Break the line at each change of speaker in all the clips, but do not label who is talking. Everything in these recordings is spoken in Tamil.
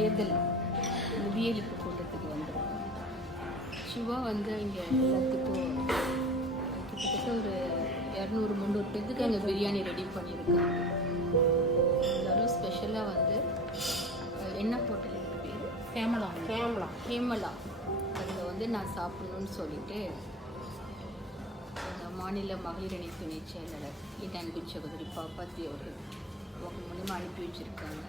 தேர்தல் நிதியளிப்பு கூட்டத்துக்கு வந்திருக்கோம். சிவா வந்து இங்கே எல்லாத்துக்கும் கிட்டத்தட்ட ஒரு இரநூறு முந்நூறு பேர்த்துக்கு அங்கே பிரியாணி ரெடி பண்ணியிருக்காங்க. எல்லாரும் ஸ்பெஷலாக வந்து என்ன ஹோட்டல் பேர்?
கேமலா. கேமலா.
ஹேமலா அதில் வந்து நான் சாப்பிடணும்னு சொல்லிட்டு அந்த மாநில மகளிர் அணி துணை செயலாளர் இடான்பு சகோதரி பாப்பாத்தி அவர்கள் அவங்க மூலிமா அனுப்பி வச்சுருக்காங்க.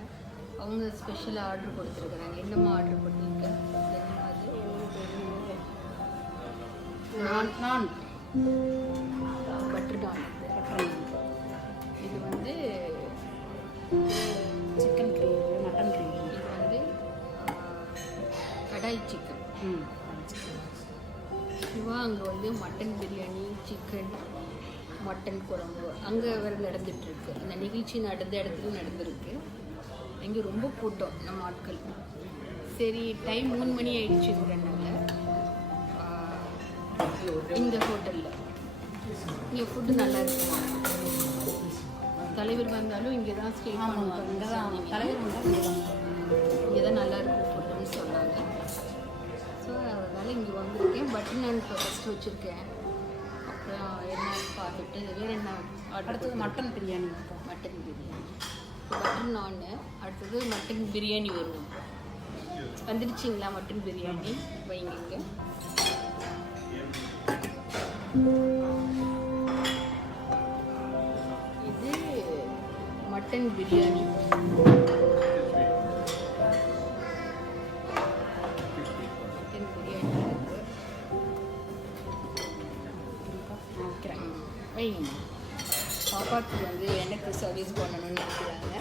அவங்க ஸ்பெஷலாக ஆர்டர் கொடுத்துருக்குறாங்க. என்னம்மா ஆர்டர் பண்ணியிருக்க என்னம்மா அது நான் நான் பட்டர் நான் இது வந்து
சிக்கன் கிரேவி மட்டன் கிரேவி
இது வந்து கடாய் சிக்கன்
ம்.
சிவா அங்கே வந்து மட்டன் பிரியாணி சிக்கன் மட்டன் குழம்பு. அங்கே வேறு நடந்துட்டுருக்கு அந்த நிகழ்ச்சி நடந்த இடத்துல நடந்திருக்கு. இங்கே ரொம்ப கூட்டம் நம்ம ஆட்கள். சரி டைம் மூணு மணி ஆயிடுச்சுங்கிறனால ஆஹ், இந்த ஹோட்டலில். இங்கே ஃபுட்டு நல்லா இருக்குமா தலைவர் வந்தாலும் இங்கே தான் ஸ்டே பண்ணுவாங்க.
தலைவர் இங்கே தான்
நல்லா இருக்கும் ஃபுட்டுன்னு சொன்னாங்க. ஸோ அதனால் இங்கே வந்திருக்கேன். பட்டன் நான் இப்போ ஃபஸ்ட்டு வச்சுருக்கேன். அப்புறம் என்னன்னு பார்த்துட்டு வேறு என்ன
அடுத்தது மட்டன் பிரியாணி இருக்கும்
மட்டன் பிரியாணி பட்டர் நான். அடுத்தது மட்டன் பிரியாணி வரும். வந்துடுச்சிங்களா மட்டன் பிரியாணி வைங்க இது மட்டன் பிரியாணி மட்டன் பிரியாணி வைங்க பாப்பாவுக்கு வந்து எனக்கு சர்வீஸ் பண்ணணும்னு நினைக்கிறாங்க.